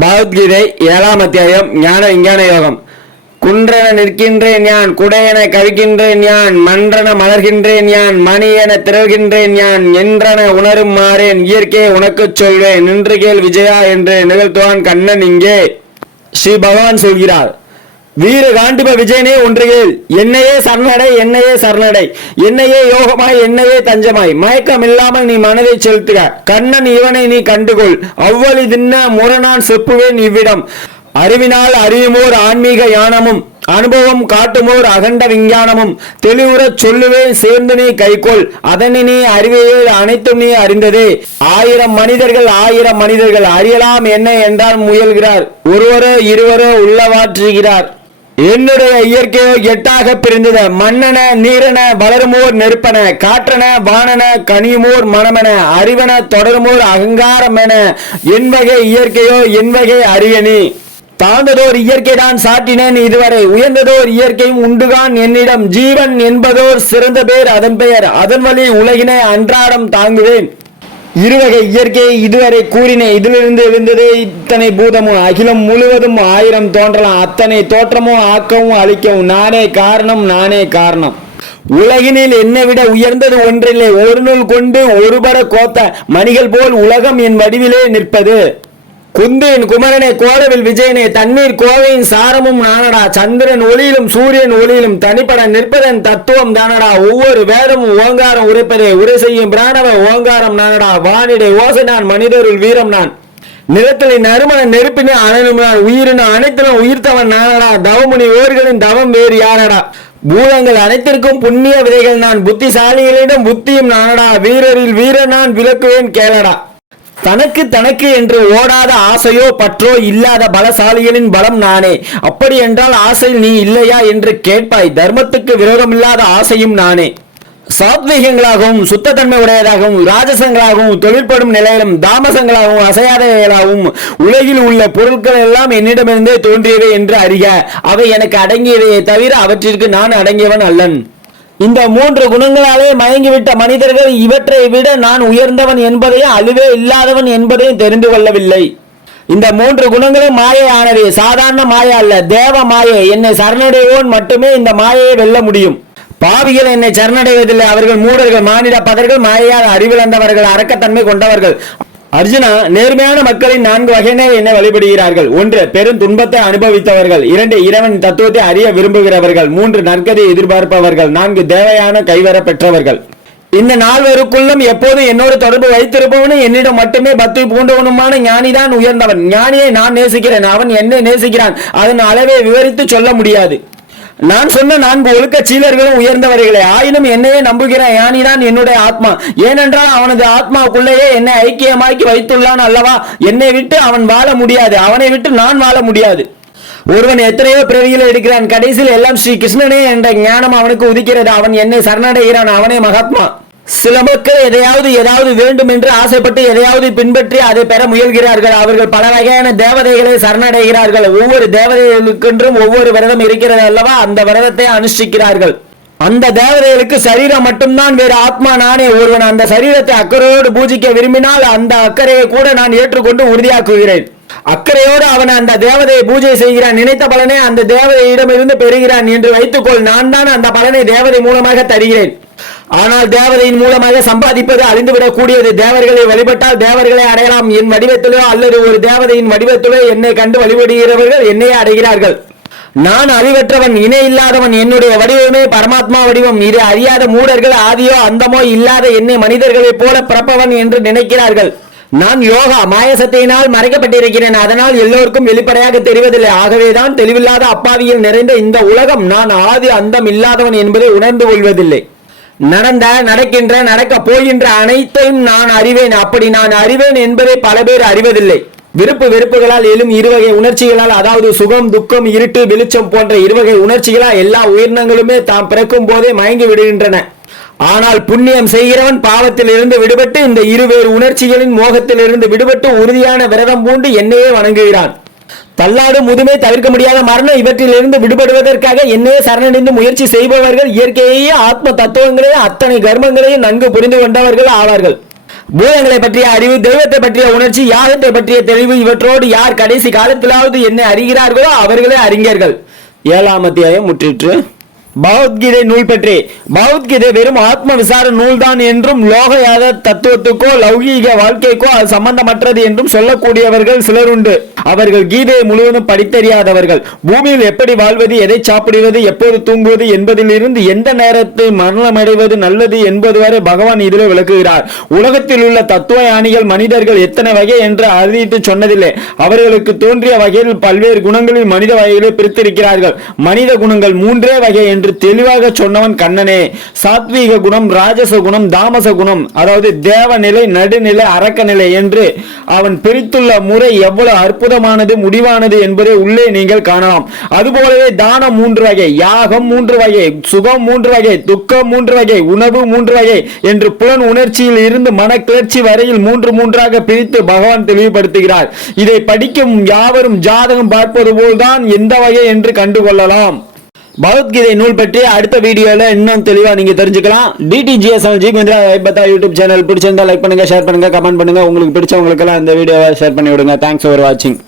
பகவத்கீதை 7ஆம் அத்தியாயம் ஞான விஞ்ஞான யோகம். குன்றென நிற்கின்றேன் யான், குடையென கவிக்கின்றேன் யான், மன்றென மலர்கின்றேன் யான், மணி என திரள்கின்றேன் யான், என்றென உணரும் மாறேன், இயற்கையை உனக்குச் சொல்வேன், நின்று கேள் விஜயா என்று நிகழ்த்துவான் கண்ணன் இங்கே. ஸ்ரீ பகவான் சொல்கிறார், வீர காண்டிப விஜயனே ஒன்றுகேள், என்னையே சரணடை, என்னையே சரணடை, என்னையே யோகமாய், என்னையே தஞ்சமாய், மயக்கம் இல்லாமல் நீ மனதை செலுத்துக. கண்ணன் இவனை நீ கண்டுகொள், அவ்வளி தின்ன முரணான் செப்புவேன் இவ்விடம். அறிவினால் அறியுமோர் ஆன்மீக யானமும், அனுபவம் காட்டுமோர் அகண்ட விஞ்ஞானமும், தெளிவுறச் சொல்லுவேன் சேர்ந்து நீ கைகொள், அதனை நீ அறிவையே அனைத்தும் நீ அறிந்ததே. ஆயிரம் மனிதர்கள் அறியலாம் என்ன என்றால் முயல்கிறார், ஒருவரோ இருவரோ உள்ளவாற்றுகிறார். என்னுடைய இயற்கையோ எட்டாக பிரிந்தத, மண்ணென நீரென வளருமோர் நெருப்பன, காற்றன வானன கனியுமோர் மனமென, அறிவன தொடருமோர் அகங்காரம் என, என் வகை இயற்கையோ என் வகை அறியனி. தாழ்ந்ததோர் இயற்கை தான் சாட்டினேன் இதுவரை, உயர்ந்ததோர் இயற்கையும் உண்டுகான் என்னிடம். ஜீவன் என்பதோர் சிறந்த பேர் அதன் பெயர், அதன் வழி உலகினை அன்றாடம் தாங்குவேன். இருவகை இயற்கையை இதுவரை கூறினேன், இதிலிருந்து எழுந்ததே இத்தனை பூதமும். அகிலம் முழுவதும் ஆயிரம் தோன்றலாம், அத்தனை தோற்றமும் ஆக்கவும் அழிக்கவும் நானே காரணம், நானே காரணம். உலகினில் என்னை விட உயர்ந்தது ஒன்றில்லை, ஒரு நூல் கொண்டு ஒருபர கோத்த மணிகள் போல் உலகம் என் வடிவிலே நிற்பது. குந்தேன் குமரனே கோலவில் விஜயனே, தண்ணீர் கோவையின் சாரமும் நானடா, சந்திரன் ஒளியிலும் சூரியன் ஒளியிலும் தனிப்பட நிற்பதன் தத்துவம் தானடா. ஒவ்வொரு வேதமும் ஓங்காரம் உரைப்பதே, உரை செய்யும் பிராணவ ஓங்காரம் நானடா. வானிடை ஓசை நான், மனிதருள் வீரம் நான், நிலத்திலே நறுமண நெருப்பின அனலும் நான், உயிரின அனைத்திலும் உயிர்த்தவன் நானடா. தவமுனி ஓர்களின் தவம் வேறு யாரடா. பூதங்கள் அனைத்திற்கும் புண்ணிய விதைகள் நான், புத்திசாலிகளிடம் புத்தியும் நானடா. வீரரில் வீரன் நான், விளக்குவேன் கேளடா. தனக்கு என்று ஓடாத ஆசையோ பற்றோ இல்லாத பலசாலிகளின் பலம் நானே. அப்படி என்றால் ஆசையில் நீ இல்லையா என்று கேட்பாய், தர்மத்துக்கு விரோதமில்லாத ஆசையும் நானே. சாத்வீகங்களாகவும் சுத்தத்தன்மை உடையதாகவும், ராஜசங்களாகவும் தொழிற்படும் நிலையிலும், தாமசங்களாகவும் அசையாதவைகளாகவும் உலகில் உள்ள பொருட்கள் எல்லாம் என்னிடமிருந்தே தோன்றியவை என்று அறிக. அவை எனக்கு அடங்கியவையே தவிர அவற்றிற்கு நான் அடங்கியவன் அல்லன். இந்த மூன்று குணங்களாலே மயங்கிவிட்ட மனிதர்கள் இவற்றை விட நான் உயர்ந்தவன் என்பதையும் அழிவே இல்லாதவன் என்பதையும் தெரிந்து கொள்ளவில்லை. இந்த மூன்று குணங்களும் மாயையானவை, சாதாரண மாயை அல்ல, தேவ மாயை. என்னை சரணடைவோன் மட்டுமே இந்த மாயையை வெல்ல முடியும். பாவிகள் என்னை சரணடைவதில்லை, அவர்கள் மூடர்கள், மானிட பதர்கள், மாயையால் அறிவிழந்தவர்கள், அரக்கத்தன்மை கொண்டவர்கள். அர்ஜுனா, நேர்மையான மக்களின் 4 வகையினர் என்னை வழிபடுகிறார்கள். 1. பெரும் துன்பத்தை அனுபவித்தவர்கள். 2. இறைவன் தத்துவத்தை அறிய விரும்புகிறவர்கள். 3. நற்கதை எதிர்பார்ப்பவர்கள். 4. தேவையான கைவர பெற்றவர்கள். இந்த 4 எப்போதும் என்னோடு தொடர்பு வைத்திருப்பவனும் என்னிடம் மட்டுமே பக்தி பூண்டவனுமான ஞானிதான் உயர்ந்தவன். ஞானியை நான் நேசிக்கிறேன், அவன் என்னை நேசிக்கிறான். அதன் அளவை விவரித்து சொல்ல முடியாது. நான் சொன்ன 4 ஒழுக்க சீலர்களும் உயர்ந்தவர்களே, ஆயினும் என்னையே நம்புகிற ஞானிதான் என்னுடைய ஆத்மா. ஏனென்றால் அவனது ஆத்மாவுக்குள்ளேயே என்னை ஐக்கியமாக்கி வைத்துள்ளான் அல்லவா. என்னை விட்டு அவன் வாழ முடியாது, அவனை விட்டு நான் வாழ முடியாது. ஒருவன் எத்தனையோ பிறவிகளை எடுக்கிறான், கடைசியில் எல்லாம் ஸ்ரீ கிருஷ்ணனே என்ற ஞானம் அவனுக்கு உதிக்கிறது. அவன் என்னை சரணடைகிறான், அவனே மகாத்மா. சில மக்கள் ஏதாவது வேண்டும் என்று ஆசைப்பட்டு எதையாவது பின்பற்றி அதை பெற முயல்கிறார்கள். அவர்கள் பல வகையான தேவதைகளை சரணடைகிறார்கள். ஒவ்வொரு தேவதைகளுக்கென்றும் ஒவ்வொரு விரதம் இருக்கிறது அல்லவா, அந்த விரதத்தை அனுஷ்டிக்கிறார்கள். அந்த தேவதைகளுக்கு சரீரம் மட்டும்தான் வேறு, ஆத்மா நானே. ஒருவன் அந்த சரீரத்தை அக்கறையோடு பூஜிக்க விரும்பினால் அந்த அக்கறையை கூட நான் ஏற்றுக்கொண்டு உறுதியாக்குகிறேன். அக்கறையோடு அவன் அந்த தேவதையை பூஜை செய்கிறான், நினைத்த பலனை அந்த தேவதையிடமிருந்து பெறுகிறான் என்று வைத்துக்கொள். நான் தான் அந்த பலனை தேவதை மூலமாக தருகிறேன். ஆனால் தேவதையின் மூலமாக சம்பாதிப்பது அழிந்துவிடக் கூடியது. தேவர்களை வழிபட்டால் தேவர்களை அடையலாம். என் வடிவத்திலோ அல்லது ஒரு தேவதையின் வடிவத்திலோ என்னை கண்டு வழிபடுகிறவர்கள் என்னையே அடைகிறார்கள். நான் அழிவற்றவன், இணை இல்லாதவன். என்னுடைய வடிவமே பரமாத்மா வடிவம். இதை அறியாத மூடர்கள் ஆதியோ அந்தமோ இல்லாத என்னை மனிதர்களைப் போல பிறப்பவன் என்று நினைக்கிறார்கள். நான் யோகா மாயசத்தையினால் மறைக்கப்பட்டிருக்கிறேன், அதனால் எல்லோருக்கும் வெளிப்படையாக தெரிவதில்லை. ஆகவேதான் தெளிவில்லாத அப்பாவியில் நிறைந்த இந்த உலகம் நான் ஆதி அந்தம் இல்லாதவன் என்பதை உணர்ந்து கொள்வதில்லை. நடந்த, நடக்கின்ற, நடக்க போகின்ற அனைத்தையும் நான் அறிவேன். அப்படி நான் அறிவேன் என்பதை பல பேர் அறிவதில்லை. விருப்பு வெறுப்புகளால் எழும் இருவகை உணர்ச்சிகளால், அதாவது சுகம், துக்கம், இருட்டு, வெளிச்சம் போன்ற இருவகை உணர்ச்சிகளால் எல்லா உயிரினங்களுமே தாம் பிறக்கும் போதே மயங்கி விடுகின்றன. ஆனால் புண்ணியம் செய்கிறவன் பாவத்தில் இருந்து விடுபட்டு இந்த இருவேறு உணர்ச்சிகளின் மோகத்தில் இருந்து விடுபட்டு உறுதியான விரதம் பூண்டு என்னையே வணங்குகிறான். தள்ளாடு முதுமை, தவிர்க்க முடியாத மரணம், இவற்றிலிருந்து விடுபடுவதற்காக என்னையே சரணடைந்து முயற்சி செய்பவர்கள் இயற்கையையும் ஆத்ம தத்துவங்களையும் அத்தனை கர்மங்களையும் நன்கு புரிந்து கொண்டவர்கள் ஆவார்கள். பூதங்களை பற்றிய அறிவு, தெய்வத்தை பற்றிய உணர்ச்சி, யாகத்தை பற்றிய தெளிவு, இவற்றோடு யார் கடைசி காலத்திலாவது என்னை அறிகிறார்களோ அவர்களே அறிஞர்கள். 7ஆம் அத்தியாயம் முற்றிற்று. பகவத்கீதை நூல் பற்றி. பகவத்கீதை வெறும் ஆத்ம விசார நூல்தான் என்றும் லோகயாத தத்துவத்துக்கோ லௌகீக வாழ்க்கைக்கோ அது சம்பந்தமற்றது என்றும் சொல்லக்கூடியவர்கள் சிலர் உண்டு. அவர்கள் கீதையை முழுவதும் படித்தறியாதவர்கள். பூமியில் எப்படி வாழ்வது, எதை சாப்பிடுவது, எப்போது தூங்குவது என்பதிலிருந்து எந்த நேரத்தில் மரணமடைவது நல்லது என்பது வரை பகவான் இதில் விளக்குகிறார். உலகத்தில் உள்ள தத்துவ ஞானிகள் மனிதர்கள் எத்தனை வகை என்று அறிவித்து சொன்னதில்லை. அவர்களுக்கு தோன்றிய வகையில் பல்வேறு குணங்களில் மனித வகைகளை பிரித்திருக்கிறார்கள். மனித குணங்கள் 3 வகை என்று தெளிவாக சொன்னவன் கண்ணனே. சாத்வீக குணம், ராஜச குணம், தாமச குணம், அதாவது தேவநிலை, நடுநிலை, அரக்க நிலை என்று அவன் பிரித்துள்ள முறை எவ்வளவு அற்புதமானது, முடிவானது என்பதை உள்ளே நீங்கள் காணலாம். அதுபோலவே தானம் 3 வகை, யாகம் 3 வகை, சுகம் 3 வகை, துக்கம் 3 வகை, உணவு 3 வகை என்று புலன் உணர்ச்சியில் இருந்து மன கிளர்ச்சி வரையில் 3 பிரித்து பகவான் தெளிவுபடுத்துகிறார். இதை படிக்கும் யாவரும் ஜாதகம் பார்ப்பது போல்தான் எந்த வகை என்று கண்டுகொள்ளலாம். பகவத்கீதை நூல் பற்றி அடுத்த வீடியோல இன்னும் தெளிவா நீங்க தெரிஞ்சுக்கலாம். DTGS யூடியூப் சேனல் பிடிச்சிருந்தா லைக் பண்ணுங்க, ஷேர் பண்ணுங்க, கமெண்ட் பண்ணுங்க. உங்களுக்கு பிடிச்சவங்களுக்கு எல்லாம் இந்த வீடியோவை ஷேர் பண்ணி விடுங்க. தேங்க்ஸ் ஃபார் வாட்சிங்.